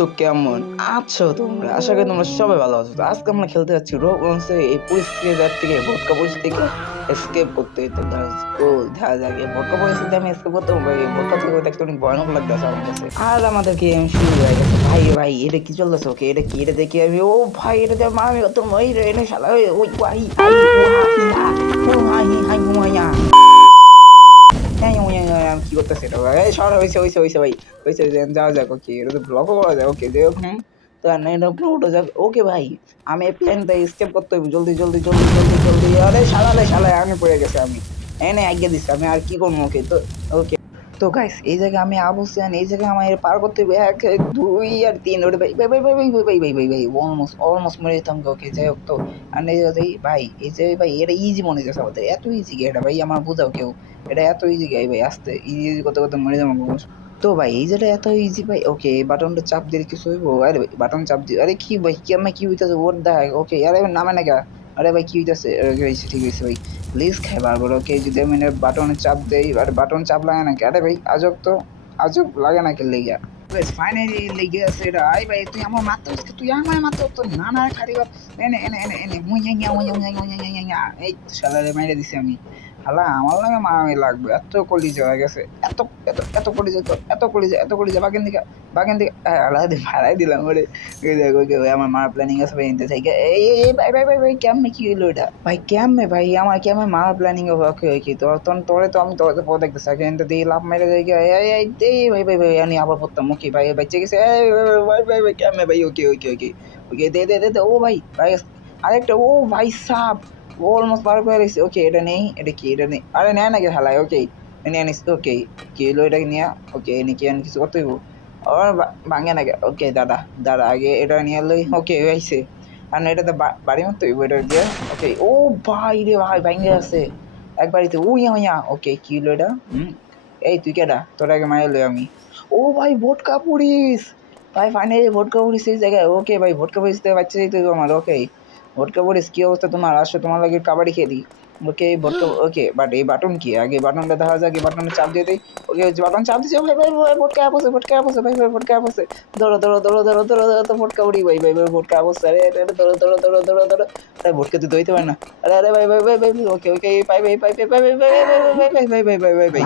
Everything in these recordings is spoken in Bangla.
তো কেমন আছো তোমরা? আশা করি তোমরা সবাই ভালো আছো। তো আজকে আমরা খেলতে যাচ্ছি রোবলক্সে। এই পরিস্থিতির থেকে ভোটকা পরিস্থিতি থেকে এসকেপ করতে হইতো। দেখা যাক এই ভোটকা পরিস্থিতি আমি এসকেপ করতে পারবো। এই ভোটকা থেকে দেখতে অনেক ভয়ানক লাগতেছে আমার কাছে। আর আমাদের গেম শুরু হয়ে গেছে। ভাই ভাই এটা কি চলতেছে? ওকে এটা কি? এটা দেখি আমি ও ভাই এটা দিয়ে মারামি করতাম। ওই রে এটা শালা ওই ভাই আই ওয়া হিয়া ও হাই হাই হুয়া কি করতেছে এটা ভাই? এই সর হইছে ভাই হইছে যাওয়া যাক। ওকে এটা তো ব্লকও করা যায়। ওকে যাই হোক তো আর না এটা উঠে যাক। ওকে ভাই আমি প্লেনটা স্কেপ করতে হবে জলদি আরে শালা আমি পড়ে গেছে আমি এনে আগে দিচ্ছি আমি আর কি করবো। ওকে তো ওকে তো গাইস এই জায়গায় আমি আবু হোসেন এই জায়গায় আমার পার করতে হবে 1 2 আর 3 ওরে ভাই অলমোস্ট মরে যেতাম। ওকে যাই হোক তো আর এই জায়গায় ভাই এই যে ভাই এটা ইজি মনে হচ্ছে আমাদের এত ইজি এটা ভাই আমার বোঝাও কেউ এটা এত ইজি গাই ভাই আস্তে ইজি করতে মরে যাবো। তো ভাই এই যেটা এত ইজি ভাই ওকে এই বাটনটা চাপ দিলে কিছু হইব? আরে ভাই বাটন চাপ দি আরে কি ভাই কি আমি কি হইতাছে ওর দেখ ওকে আরে নামে না কে আরে ভাই কি হইতাছে ঠিক হইছে ভাই প্লিজ খাই বারবার। ওকে যদি আমি বাটনে চাপ দেই আরে বাটন চাপ লাগে না কে? আরে ভাই আজব লাগে না কে লেগা ফাইনালি লেগে আছে এটা। আই ভাই তুই আমার মারতে হচ্ছে তুই আমার মারতে হতো না না খালি এনে এই শালারে মাইরে দিছি আমি। হালা আমার লাগে মারামারি লাগবে এত কলিজা হয়ে গেছে এত এত এত কলিজা তো এত কলিজা বাগেন দিকে ভাড়াই দিলাম ওরে। ওই দেখ ওকে ভাই আমার মারা প্ল্যানিং আছে ভাই নিতে চাই ভাই কেমনে কি হইলো এটা ভাই কেমনে ভাই আমার কেমন মারা প্ল্যানিং ওকে ওকে তোরে তো আমি তোর পর দেখতেছি এখানটা দিয়ে লাভ মেরে যাই ভাই আমি আবার পড়তাম। ওকে ভাই বাচ্চা গেছে ভাই কেমনে ভাই ওকে দে ও ভাই আরেকটা ও ভাই সাব অলমোস্ট পার করে গেছে। ওকে এটা নেই এটা কি এটা নেই আরে নেয় নাকি হালায়। ওকে নিয়ে নিস ওকে কি হলো এটা নিয়ে ওকে নাকি আমি কিছু করতে হইব আর ভাঙে নাকি? ওকে দাদা আগে এটা নিয়ে লই। ওকে হয়েছে আর এটাতে বাড়ি মারতে হইব এটা দিয়ে। ওকে ও ভাই রে ভাই ভাঙে আছে এক বাড়িতে ও ইয়া ওকে কি হলো এটা এই তুই কেডা তোর আগে মাইরে লই আমি। ও ভাই ভোটকা পুলিশ ভাই ফাইনালি ভোটকা পুলিশ এই জায়গায়। ওকে ভাই ভোটকা পুলিশ থেকে বাচ্চা যেতে আমার। ওকে ভোটকা পুলিশ কি অবস্থা তোমার? আসো তোমার লাগে কাবাডি খেলি। ওকে ভোটকা ওকে বাট এই বাটন কি আগে বাটনটা দেখা যাক এই বাটনটা চাপ দিয়ে দেই। ওকে বাটন চাপ দিছে ভাই ভোটকা আপসে ভাই ভোটকা আপসে দৌড়ো তো ভোটকা উড়ি ভাই ভোটকা আপসে আরে দৌড়ো আরে ভোটকা তুই দইতে পারে না আরে ভাই ওকে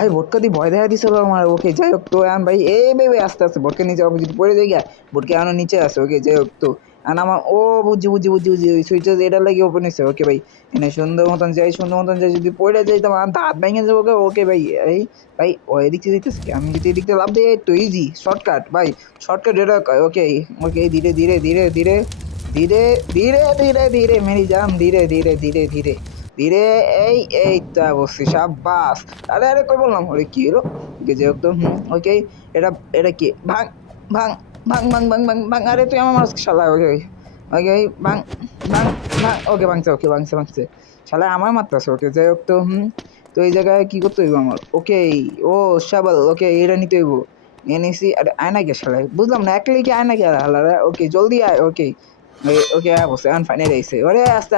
ভাই ভোটকা দি ভয় দেখা দিছিল আমার। ওকে যাই হোক তো এখন ভাই এই ভাই আস্তে ভোটকা নিচে যদি পড়ে যাই গা ভোটকা এখনো নিচে আছে। ওকে যাই হোক তো আর আমার ও বুঝছি সুইচ এটা লাগে ওপেন হয়েছে। ওকে ভাই এনে সুন্দর মতন যাই যদি পড়ে যাই তো আমার হাত ভেঙে যাবো। ওকে ভাই এই ভাই ও এদিক থেকে দিতেছে আমি যদি এদিক থেকে লাভ দিই তো ইজি শর্টকাট ভাই শর্টকাট এটা ওকে ওকে ধীরে মেরি জান ধীরে এই তো অবশ্যই সাব্বাস। আরে কই বললাম ওরে কি হলো যে একদম ওকে এটা এটা কি ভাঙ ভাঙ ভাঙ আরে তুই আমার মানুষ শালা। ওকে ওকে ভাঙ ভাঙ ভাঙ ওকে ভাঙছে শালা আমার মারতেছে। ওকে যাই হোক তো তো এই জায়গায় কি করতে হইব আমার? ওকে ও শাবল ওকে এটা নিতে হইব এনেছি আরে আয় না কে শালা বুঝলাম না একলে কি আয় না কে হালারা। ওকে জলদি আয় ওকে ওকে বসে আন ফাইনাল আইছে ওরে আস্তে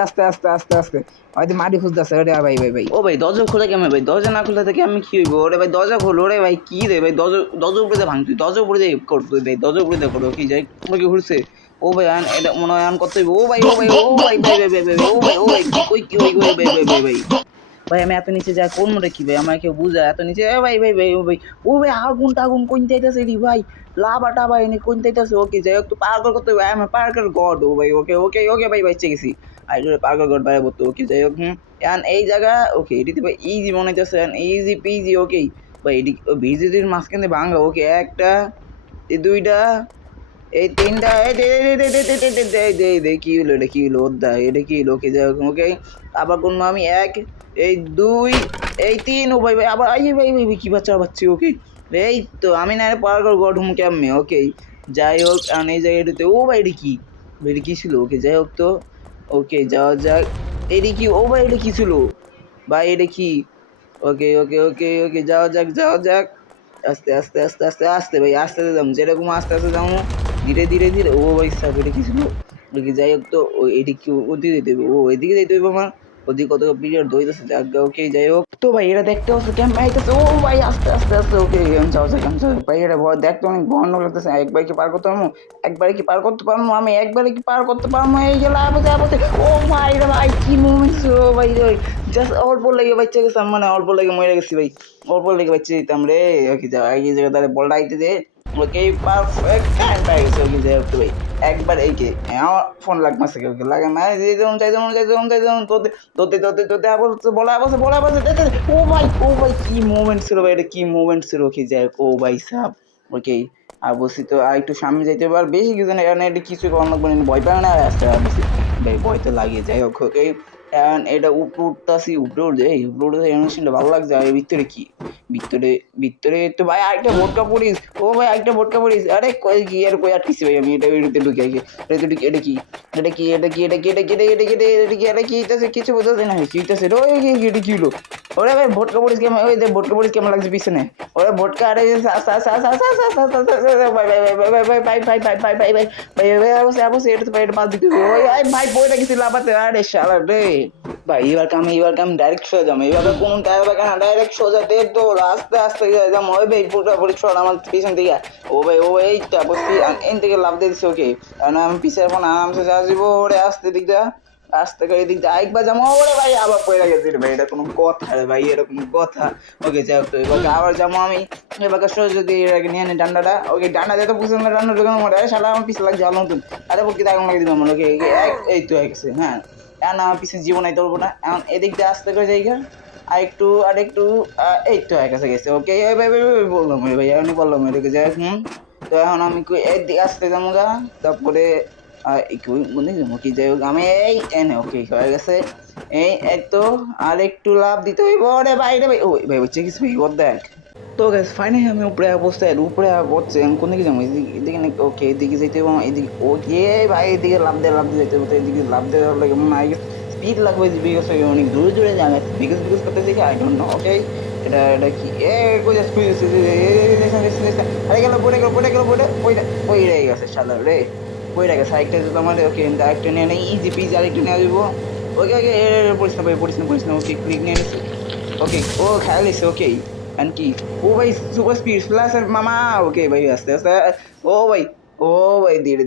হয়তো মাটি খুঁজতেছে ওরে ভাই ও ভাই দরজা খোলা কেমন ভাই? দরজা না খুলে থেকে আমি কি হইব? ওরে ভাই দরজা খোলো ওরে ভাই কি রে ভাই দরজা উপরে দিয়ে ভাঙতুই দরজা উপরে দিয়ে করতো ভাই দরজা উপরে দিয়ে করো কি যাই কি ঘুরছে ও ভাই আন এটা মনে হয় আন করতে হইব। ও ভাই কই কি ভাই ভাই আমি এত নিচে যাই কোন মোড়ে কি ভাই আমার কেউ বুঝা এত নিচে ও ভাই আগুন কোন চাইতেছে রে ভাই লাভা টাবা এনে কোন চাইতেছে। ওকে যাই হোক তো পার্কার করতে হবে আমি পার্কার গড ও ভাই ওকে ভাই বাচ্চা গেছি আইডোরে পার্কার গড বাইরে পড়তো। ওকে যাই হোক এখন এই জায়গা ওকে এটিতে ভাই ইজি মনে হইতেছে ইজি পিজি। ওকে ভাই এটি ভিজিটির মাঝখানে ভাঙা। ওকে একটা এই দুইটা এই তিনটা কি হলো এটা কি হলো ওদ্দা এটা কি হলো? ওকে যাই হোক ওকে আবার কোন আমি এক এই দুই এই তিন ও ভাই আবার আই ভাই কি বাচ্চা ওকে এই তো আমি না পার করে গঠুম কেমনে। ওকে যাই হোক এখন এই জায়গাটাতে ও ভাই এটা কি ছিল? ওকে যাই হোক তো ওকে যাওয়া যাক এটা কি ও ভাই এটা কি ছিল ভাই এটা কি? ওকে যাওয়া যাক আস্তে ভাই আস্তে যাবো যেরকম আস্তে যাবো ধীরে ও ভাই সাহেব এটা কি ছিল? ওকে যাই হোক তো এদিকে ওদিকে যেতে হবে ও এদিকে যেতে হবে আমার। ওদিকে কত পিরিয়ড দইতেছে ওকে যাই হোক। তো ভাই এটা দেখতে হচ্ছে ক্যাম্প আইতেছে, ও ভাই আস্তে আস্তে আস্তে ওকে যাও ভাই এটা দেখতে অনেক ভয়ানক লাগতেছে। একবার কি পার করতে পারবো, একবারে কি পার করতে পারবো আমি, একবারে কি পার করতে পারবো, এই গেল আপসে আপসে। ও ভাই রে ভাই কি মুভমেন্ট ছিল ভাই রে ভাই, জাস্ট অল্প লেগে বাচ্চা গেছিলাম, মানে অল্প লেগে মরে গেছি ভাই, অল্প লেগে বাচ্চা যেতাম রে। ওকে যাও এই জায়গায় তাহলে বলটা আইতে দে, ওকে পারফেক্ট টাইম পাই গেছে। ওকে যাই হোক ভাই একবার এই কে আমার ফোন লাগতেছে, ওকে লাগে না ও ভাই কি মুভমেন্ট ছিল ভাই, এটা কি মুভমেন্ট ছিল কি যায়। ও ভাই সাহ ওকে আবসি তো আর একটু সামনে যাইতে পার, বেশি কিছু না কারণ এটা কিছু করার লাগবে না, ভয় পায় না আসতে আবসি ভাই, ভয় তো লাগে। যাই হোক ওকে এটা উপরে উঠতেছি, উপরে উঠে ভালো লাগছে। আর ভিতরে কি, ভিতরে ভিতরে তো ভাই আরেকটা ভোটকা পড়িস, ও ভাই আরেকটা ভোটকা পড়িস, আরে কই কি আর কই আটকিছি ভাই আমি, এটা ভিতরে ঢুকে আগে এটা কি এটা কি এটা কি এটা কি এটা কি এটা কি এটা কি এটা কি এটা কি এটা কিছু বুঝতে না কি এটা ওই এটা কি হলো। ওরে ভাই ভোটকা পড়িস কেমন, ওই যে ভোটকা পড়িস কেমন লাগছে পিছনে, ওরে ভোটকা আরে ভাই ভাই ভাই ভাই ভাই ভাই ভাই ভাই ভাই ভাই ভাই ভাই ভাই অবশ্যই এটা তো ভাই এটা বাদ দিতে ওই ভাই বইটা কিছু লাভাতে, আরে শালা রে ভাই এবার কাম ডাইরেক্ট সোজা যাবো, এইভাবে কোনো টায়ার বাঁকা না, ডাইরেক্ট সোজা দেখ তো আস্তে আস্তে যাবো। ওই ভাই পুরোপুরি সর আমার পিছন থেকে, ও ভাই এইটা বসছি এন থেকে লাভ দিয়ে দিচ্ছে ওকে, কারণ আমি পিছিয়ে এখন আরামসে যা যাবো, ওরে আসতে দিক যা আস্তে করে দিক যা একবার যাবো, ওরে ভাই আবার পড়ে গেছি রে ভাই, এটা কোনো কথা রে ভাই, এটা কোনো কথা। ওকে যাই হোক তো এবার আবার যাবো আমি, এবার সোজা দিয়ে এটাকে নিয়ে নেই ডান্ডাটা, ওকে ডান্ডা দিয়ে তো বুঝলাম না, ডান্ডা ঢুকানো মোটা শালা আমার পিছিয়ে লাগছে আলো নতুন, আরে বুকি আগুন লাগিয়ে দিলাম ওকে, এই তো হয়ে গেছে। হ্যাঁ এখন আমার পিছনে জীবনাই তুলবো না, এখন এদিক দিয়ে আসতে করে জায়গা আর একটু এই তো হয়ে গেছে ওকে বললাম ভাই আমি বললাম এদিকে যাই। তো এখন আমি এদিকে আসতে যাবো গা, তারপরে কি যাই হোক আমি এই এনে ওকে হয়ে গেছে, এই তো আর একটু লাভ দিতে হইব রে বাইরে ভাই, ওই ভাই হচ্ছে কিছু ভাই দেখ। তো গ্যাস ফাইনালি আমি উপরে পড়ছে, আমি কোন দিকে যাবো, এদিকে নাকি ওকে এদিকে যেতে হবে, এদিকে ওকে ভাই এদিকে লাভ দিয়ে যেতে হবে, এদিকে লাভ দেওয়ার লাগে মনে হয় স্পিড লাগবে, বিকজ অনেক দূরে যাবে, বিকজ করতে দেখি আই ডোন্ট নো ওকে এটা কি এ কই স্পিড আরে গেল ওই রয়ে গেছে শালা রে, ওই রয়ে গেছে আরেকটা যদি আমার ওকে আরেকটা নিয়ে নেই, ইজি পিজি আরেকটা নিয়ে আসবো। ওকে পড়িস না ওকে ক্লিক নিয়ে নিচ্ছি ওকে, ও খেয়াল নিচ্ছে ওকে এন্ড কি ও ভাই সুপার স্পিড প্লাস মামা ওকে ভাই আস্তে আস্তে ভাই ও ভাই ধীরে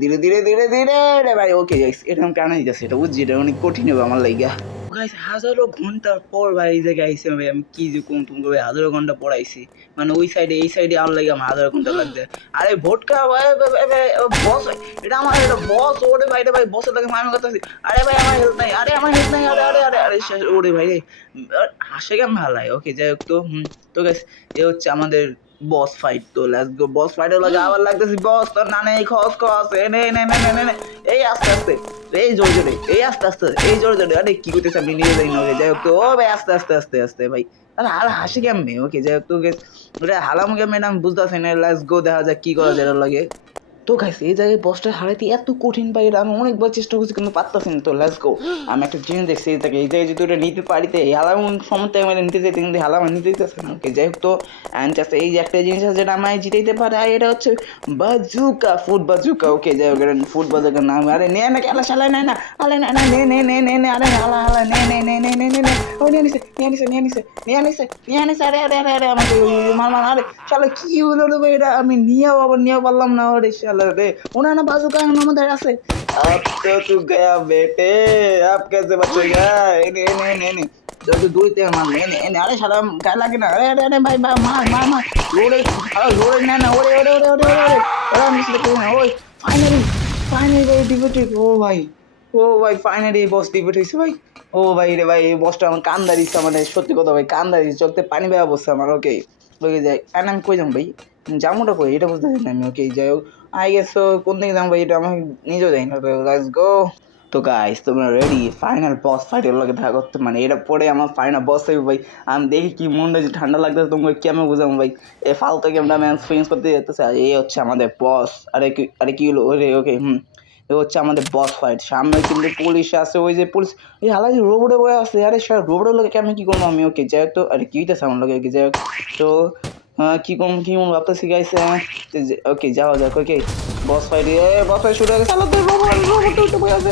রে ভাই ওকে গাইস এটা আমি টানা দিতেছি, এটা বুঝছি এটা অনেক কঠিন হবে আমার লাইগা গাইস। হাজারো ঘন্টার পর ভাই এই জায়গায় আইসি ভাই, আমি কি যে কোন তুমি হাজারো ঘন্টা পর আইসি, মানে ওই সাইডে এই সাইডে আর লাগে আমার হাজারো ঘন্টা লাগছে। আরে ভোটকা ভাই বস, এটা আমার এটা বস, ওরে ভাই রে ভাই বসের লাগে মারার কথা। আরে ভাই আমার হেল্প নাই, আরে আরে আরে আরে আরে ওরে ভাই রে হাসে কেমন হালাই। ওকে যাই হোক তো তো গাইস এ হচ্ছে আমাদের বস ফাইট, তো লেটস গো বস ফাইটের লাগে আবার লাগতেছি বস তোর নানে খস এই আস্তে আস্তে এই জোরে এই আস্তে আস্তে এই জোরে আরে কি করতেছে আপনি নিজে জানি না। ওকে যাই হোক তো ও ভাই আস্তে আস্তে আস্তে আস্তে ভাই আরে আর হাসি কেমনে। ওকে যাই হোক তো ওটা হালাম কেমন আমি বুঝতেছি না, লেটস গো দেখা যাক কি করা যায় লাগে। তো গাইস এই জায়গায় বসটা হারাইতে এত কঠিন ভাই, আমি অনেকবার চেষ্টা করছি কিন্তু পারতাছি না। তো লেটস গো আমি একটা জিনিস দেখছি এই জায়গায় যদি ওটা নিতে পারিতে হালাম সমস্ত আমি নিতে চাইতে কিন্তু হালাম নিতে চাইছে না। ওকে যাই হোক তো জাস্ট এই যে একটা জিনিস আছে যেটা আমায় জিতাইতে পারে, আর এটা হচ্ছে বাজুকা, ফুট বাজুকা। ওকে যাই হোক ফুট বাজুকার নাম, আরে নে না খেলা শালায় নাই না, আলে না না নে আরে হালা হালা নে ও নিয়ে নিছে আরে আরে আরে আরে আমাকে মার আরে শালা কি হলো রে ভাই, এটা আমি নিয়েও পারলাম না ওরে শালা রে, ওনা না বাজুকা এখন আমাদের আছে। अब तो तू गया बेटे, अब कैसे बचेगा। ने तो दूरते मार ने अरे शाला गाय लागे ना, अरे अरे अरे भाई मार रोड़े ना ओरे मिस लेके ना ओए फाइनली भाई डिफिटेड। ও ভাই ফাইনালি বস ডিফিট হয়েছে ভাই। ও ভাই রে ভাই এই বসটা আমার কান্দা দিচ্ছে, মানে সত্যি কথা ভাই কান্দা দিচ্ছে, চলতে পানি বেয়া বসছে আমার। ওকে ওকে যাই আর আমি কই যাম ভাই, জামুটা কই এটা বুঝতে পারছি না আমি। ওকে যাই হোক আই গেস কোন দিকে যাম ভাই এটা আমি নিজেও জানি না। Let's go. তো গাইস তোমরা রেডি ফাইনাল বস ফাইটের লগে দেখা করতে, মানে এটা পরে আমার ফাইনাল বস হইব ভাই। আমি দেখি কি মনটা যে ঠান্ডা লাগতেছে তোমাকে কেমন বুঝাম ভাই, এ ফালতু গেমটা আমি ফিনিশ করতে যেতেছে। আর এই হচ্ছে আমাদের বস। আরে কি হলো ওরে ওকে এ হচ্ছে আমাদের বস ফাইট। সামনে কিন্তু পুলিশ আছে, ওই যে পুলিশ এই হালা যে রোবটে বয়ে আছে, আরে স্যার রোবটের লোকে কেমন কি করবো আমি। ওকে যাই হোক তো আরে কি হইতেছে আমার লোকে যাই হোক তো কি করবো ভাবতেছি গাইছে। ওকে যাওয়া যাক। ওকে বস ফাইট শুরু হয়ে গেছে, রোবট বয়ে আছে